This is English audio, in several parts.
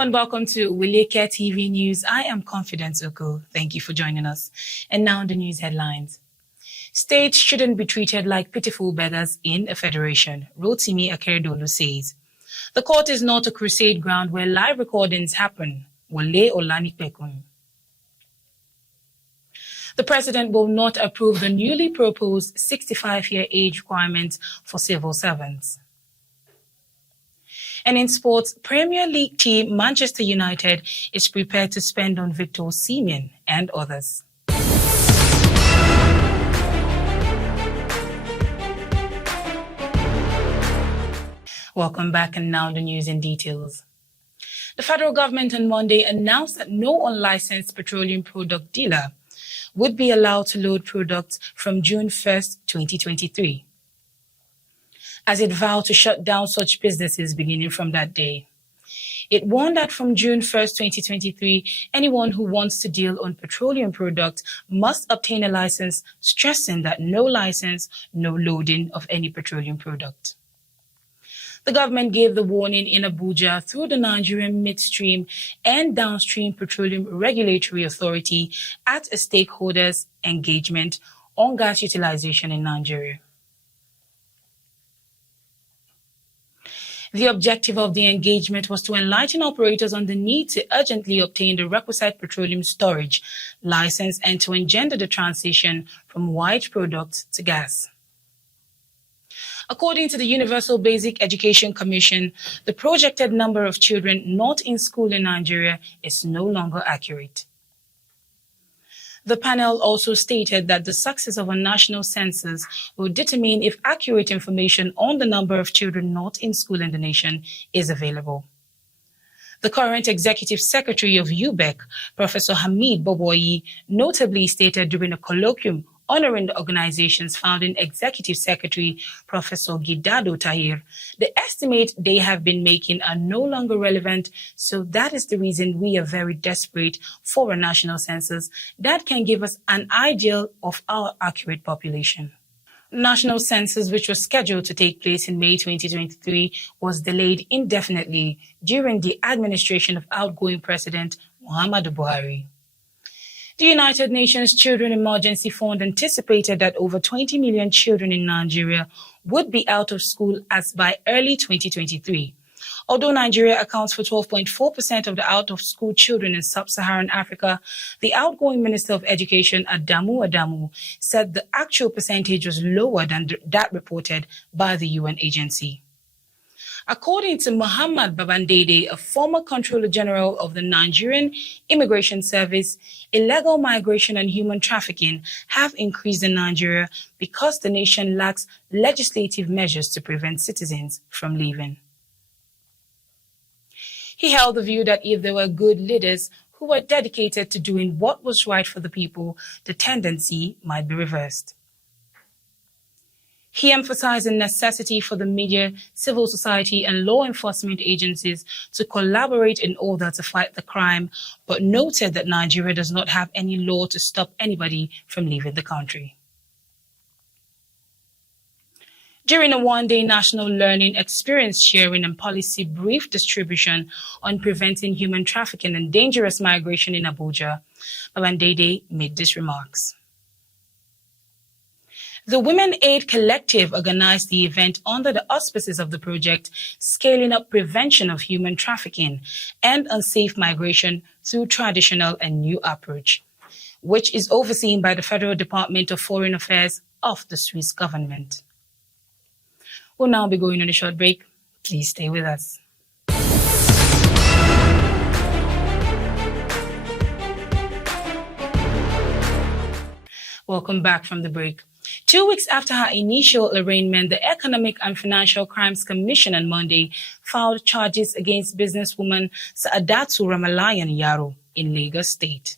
Hello and welcome to Oweleketv News. I am Confidence Oko. Thank you for joining us. And now the news headlines. States shouldn't be treated like pitiful beggars in a federation, ROTIMI AKEREDOLU says. The court is not a crusade ground where live recordings happen. Wole OLANIPEKUN. The president will not approve the newly proposed 65-year age requirement for civil servants. And in sports, Premier League team Manchester United is prepared to spend on Victor Osimhen and others. Welcome back, and now the news in details. The federal government on Monday announced that no unlicensed petroleum product dealer would be allowed to load products from June 1st, 2023. As it vowed to shut down such businesses beginning from that day. It warned that from June 1st, 2023, anyone who wants to deal on petroleum products must obtain a license, stressing that no license, no loading of any petroleum product. The government gave the warning in Abuja through the Nigerian Midstream and Downstream Petroleum Regulatory Authority at a stakeholders' engagement on gas utilization in Nigeria. The objective of the engagement was to enlighten operators on the need to urgently obtain the requisite petroleum storage license and to engender the transition from white products to gas. According to the Universal Basic Education Commission, the projected number of children not in school in Nigeria is no longer accurate. The panel also stated that the success of a national census will determine if accurate information on the number of children not in school in the nation is available. The current Executive Secretary of UBEC, Professor Hamid Boboyi, notably stated during a colloquium honoring the organization's founding Executive Secretary, Professor Gidado Tahir, the estimate they have been making are no longer relevant, so that is the reason we are very desperate for a national census that can give us an idea of our accurate population. National census, which was scheduled to take place in May 2023, was delayed indefinitely during the administration of outgoing President Muhammadu Buhari. The United Nations Children Emergency Fund anticipated that over 20 million children in Nigeria would be out of school as by early 2023. Although Nigeria accounts for 12.4% of the out-of-school children in sub-Saharan Africa, the outgoing Minister of Education, Adamu, said the actual percentage was lower than that reported by the UN agency. According to Muhammad Babandede, a former Controller General of the Nigerian Immigration Service, illegal migration and human trafficking have increased in Nigeria because the nation lacks legislative measures to prevent citizens from leaving. He held the view that if there were good leaders who were dedicated to doing what was right for the people, the tendency might be reversed. He emphasized the necessity for the media, civil society, and law enforcement agencies to collaborate in order to fight the crime, but noted that Nigeria does not have any law to stop anybody from leaving the country. During a one-day national learning, experience sharing, and policy brief distribution on preventing human trafficking and dangerous migration in Abuja, Babandede made these remarks. The Women Aid Collective organized the event under the auspices of the project Scaling Up Prevention of Human Trafficking and Unsafe Migration Through Traditional and New Approach, which is overseen by the Federal Department of Foreign Affairs of the Swiss government. We'll now be going on a short break. Please stay with us. Welcome back from the break. 2 weeks after her initial arraignment, the Economic and Financial Crimes Commission on Monday filed charges against businesswoman Saadatu Ramalayan Yaro in Lagos State.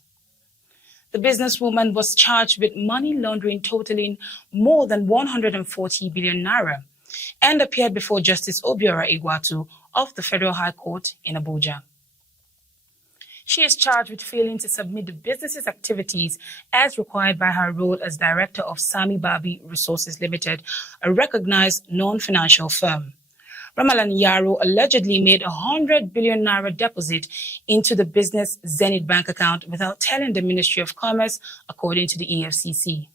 The businesswoman was charged with money laundering totaling more than 140 billion naira and appeared before Justice Obiora Igwatu of the Federal High Court in Abuja. She is charged with failing to submit the business's activities as required by her role as director of Sami Babi Resources Limited, a recognized non-financial firm. Ramalan Yaro allegedly made 100 billion naira deposit into the business Zenith bank account without telling the Ministry of Commerce, according to the EFCC.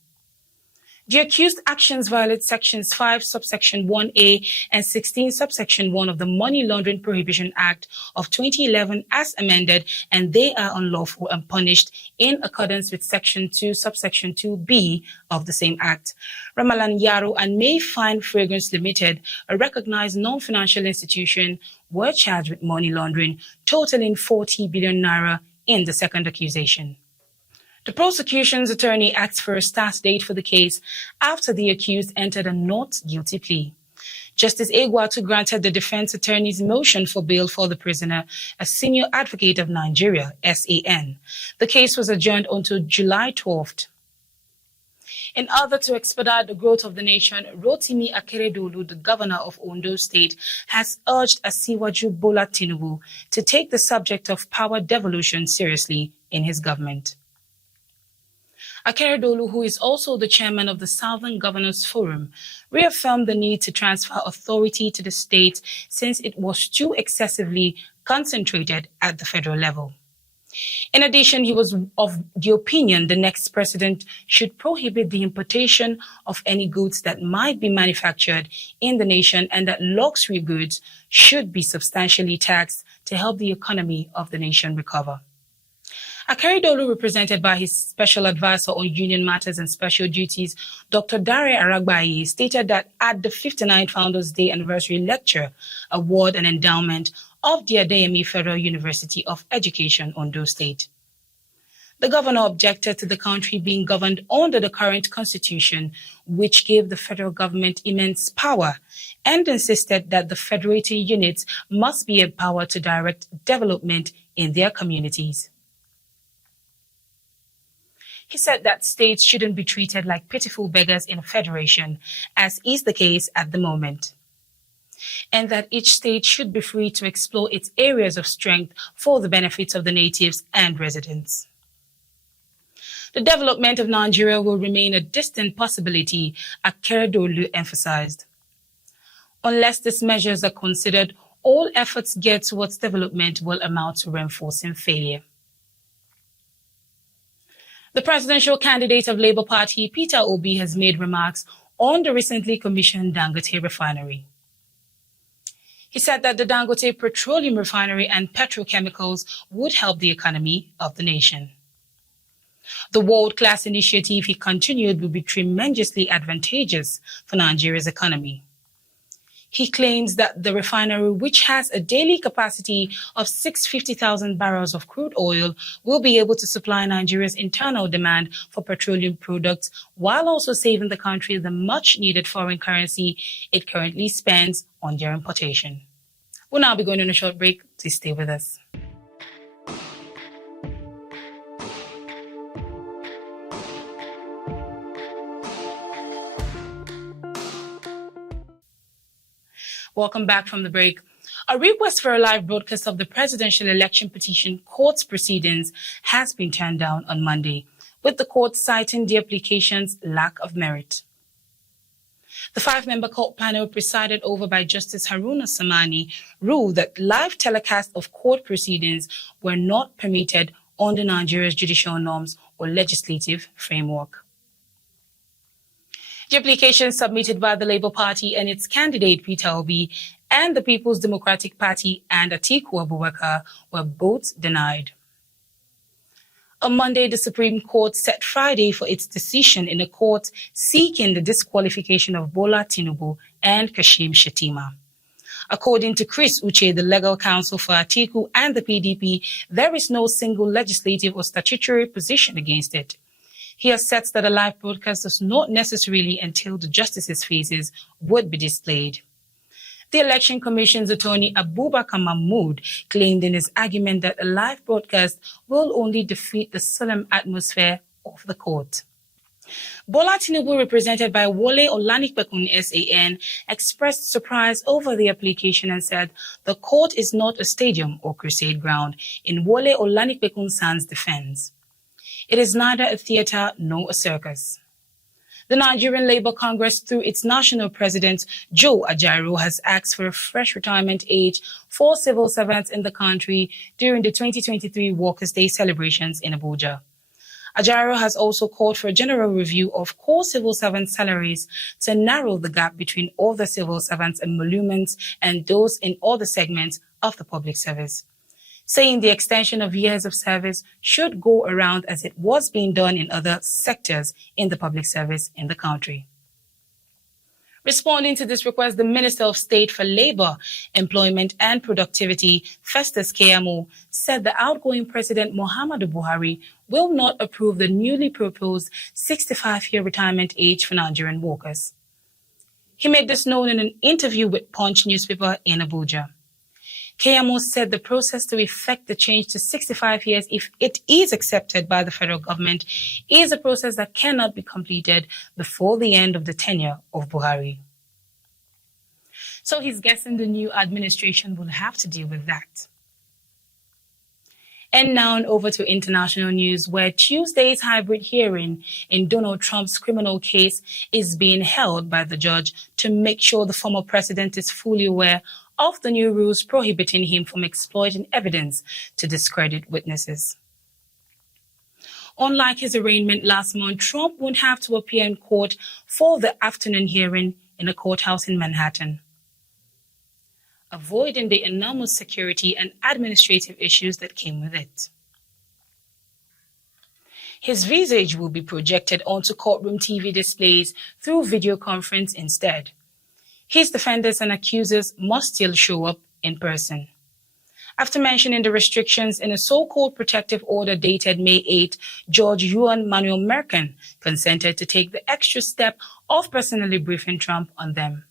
The accused actions violate sections 5 subsection 1A and 16 subsection 1 of the Money Laundering Prohibition Act of 2011 as amended, and they are unlawful and punished in accordance with section 2 subsection 2B of the same act. Ramalan Yaro and May Fine Fragrance Limited, a recognized non-financial institution, were charged with money laundering, totaling 40 billion naira in the second accusation. The prosecution's attorney asked for a start date for the case after the accused entered a not guilty plea. Justice Egwatu granted the defense attorney's motion for bail for the prisoner, a senior advocate of Nigeria, SAN. The case was adjourned until July 12th. In order to expedite the growth of the nation, Rotimi AKEREDOLU, the governor of Ondo State, has urged Asiwaju Bola Tinubu to take the subject of power devolution seriously in his government. AKEREDOLU, who is also the chairman of the Southern Governors Forum, reaffirmed the need to transfer authority to the state since it was too excessively concentrated at the federal level. In addition, he was of the opinion the next president should prohibit the importation of any goods that might be manufactured in the nation and that luxury goods should be substantially taxed to help the economy of the nation recover. AKEREDOLU, represented by his special advisor on union matters and special duties, Dr. Dare Aragbayi, stated that at the 59th Founders Day anniversary lecture, award and endowment of the Adeyemi Federal University of Education, Ondo State, the governor objected to the country being governed under the current constitution, which gave the federal government immense power, and insisted that the federating units must be empowered to direct development in their communities. He said that states shouldn't be treated like pitiful beggars in a federation, as is the case at the moment, and that each state should be free to explore its areas of strength for the benefits of the natives and residents. The development of Nigeria will remain a distant possibility, AKEREDOLU emphasized. Unless these measures are considered, all efforts geared towards development will amount to reinforcing failure. The presidential candidate of Labour Party, Peter Obi, has made remarks on the recently commissioned Dangote refinery. He said that the Dangote petroleum refinery and petrochemicals would help the economy of the nation. The world-class initiative, he continued, will be tremendously advantageous for Nigeria's economy. He claims that the refinery, which has a daily capacity of 650,000 barrels of crude oil, will be able to supply Nigeria's internal demand for petroleum products while also saving the country the much-needed foreign currency it currently spends on their importation. We'll now be going on a short break. Please stay with us. Welcome back from the break. A request for a live broadcast of the presidential election petition court's proceedings has been turned down on Monday, with the court citing the application's lack of merit. The 5-member court panel, presided over by Justice Haruna Samani, ruled that live telecast of court proceedings were not permitted under Nigeria's judicial norms or legislative framework. The application submitted by the Labour Party and its candidate Peter Obi and the People's Democratic Party and Atiku Abubakar were both denied. On Monday, the Supreme Court set Friday for its decision in a court seeking the disqualification of Bola Tinubu and Kashim Shettima. According to Chris Uche, the legal counsel for Atiku and the PDP, there is no single legislative or statutory position against it. He asserts that a live broadcast does not necessarily entail the justices' faces would be displayed. The Election Commission's attorney Abubakar Mahmood claimed in his argument that a live broadcast will only defeat the solemn atmosphere of the court. Bola Tinubu, represented by Wole OLANIPEKUN SAN, expressed surprise over the application and said the court is not a stadium or crusade ground, in Wole OLANIPEKUN SAN's defense. It is neither a theater nor a circus. The Nigerian Labour Congress, through its national president, Joe Ajaero, has asked for a fresh retirement age for civil servants in the country during the 2023 Workers' Day celebrations in Abuja. Ajaero has also called for a general review of core civil servant salaries to narrow the gap between other civil servants and emoluments and those in other segments of the public service, saying the extension of years of service should go around as it was being done in other sectors in the public service in the country. Responding to this request, the Minister of State for Labour, Employment and Productivity, Festus Keyamo, said the outgoing President Muhammadu Buhari will not approve the newly proposed 65-year retirement age for Nigerian workers. He made this known in an interview with Punch newspaper in Abuja. Keyamo said the process to effect the change to 65 years, if it is accepted by the federal government, is a process that cannot be completed before the end of the tenure of Buhari. So he's guessing the new administration will have to deal with that. And now over to international news, where Tuesday's hybrid hearing in Donald Trump's criminal case is being held by the judge to make sure the former president is fully aware of the new rules prohibiting him from exploiting evidence to discredit witnesses. Unlike his arraignment last month, Trump won't have to appear in court for the afternoon hearing in a courthouse in Manhattan, avoiding the enormous security and administrative issues that came with it. His visage will be projected onto courtroom TV displays through video conference instead. His defenders and accusers must still show up in person. After mentioning the restrictions in a so-called protective order dated May 8, Judge Juan Manuel Mercan consented to take the extra step of personally briefing Trump on them.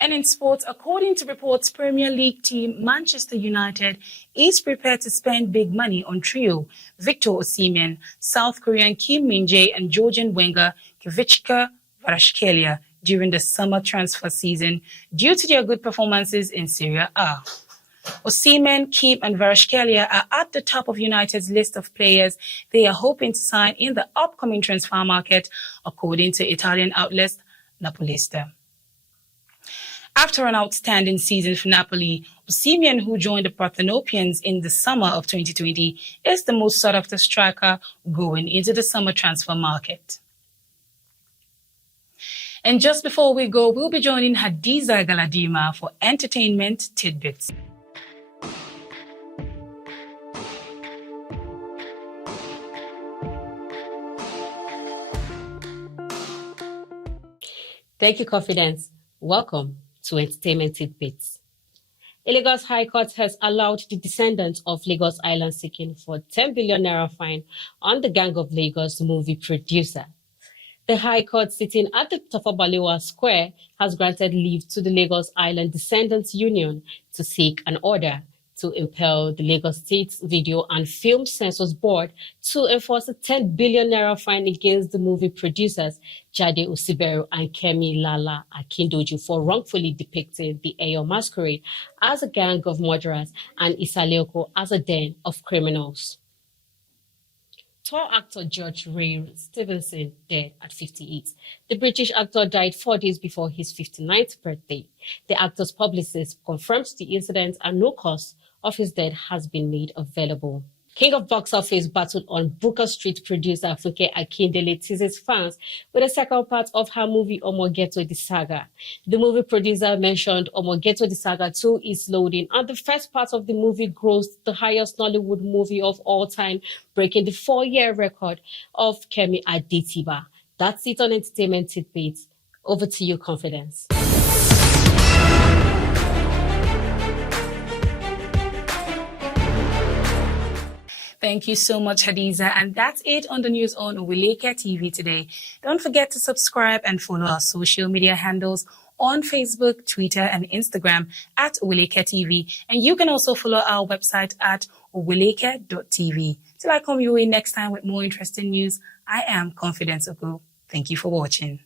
And in sports, according to reports, Premier League team Manchester United is prepared to spend big money on trio Victor Osimhen, South Korean Kim Min-jae, and Georgian winger Kvichka Kvaratskhelia during the summer transfer season due to their good performances in Serie A. Osimhen, Kim, and Kvaratskhelia are at the top of United's list of players they are hoping to sign in the upcoming transfer market, according to Italian outlet Napolista. After an outstanding season for Napoli, Osimhen, who joined the Parthenopians in the summer of 2020, is the most sought-after striker going into the summer transfer market. And just before we go, we'll be joining Hadiza Galadima for Entertainment Tidbits. Thank you, Confidence. Welcome to Entertainment Tidbits. A Lagos High Court has allowed the descendants of Lagos Island seeking for 10 billion naira fine on the Gang of Lagos movie producer. The High Court, sitting at the Tafawa Balewa Square, has granted leave to the Lagos Island Descendants Union to seek an order to impel the Lagos State Video and Film Censors Board to enforce a 10 billion naira fine against the movie producers Jade Osiberu and Kemi Lala Akindoju for wrongfully depicting the Eyo Masquerade as a gang of murderers and Isaleoko as a den of criminals. Tour actor George Ray Stevenson dead at 58. The British actor died 4 days before his 59th birthday. The actor's publicist confirms the incident and no cause of his death has been made available. King of Box Office battled on Booker Street producer Funke Akindele teases fans with a second part of her movie Oweleketv the Saga. The movie producer mentioned Oweleketv the Saga 2 is loading, and the first part of the movie grossed the highest Nollywood movie of all time, breaking the 4-year record of Kemi Adetiba. That's it on Entertainment Tidbits. Over to you, Confidence. Thank you so much, Hadiza. And that's it on the news on Oweleketv today. Don't forget to subscribe and follow our social media handles on Facebook, Twitter, and Instagram at Oweleketv. And you can also follow our website at oweleke.tv. Till I come your way next time with more interesting news, I am Confidence Ogo. Thank you for watching.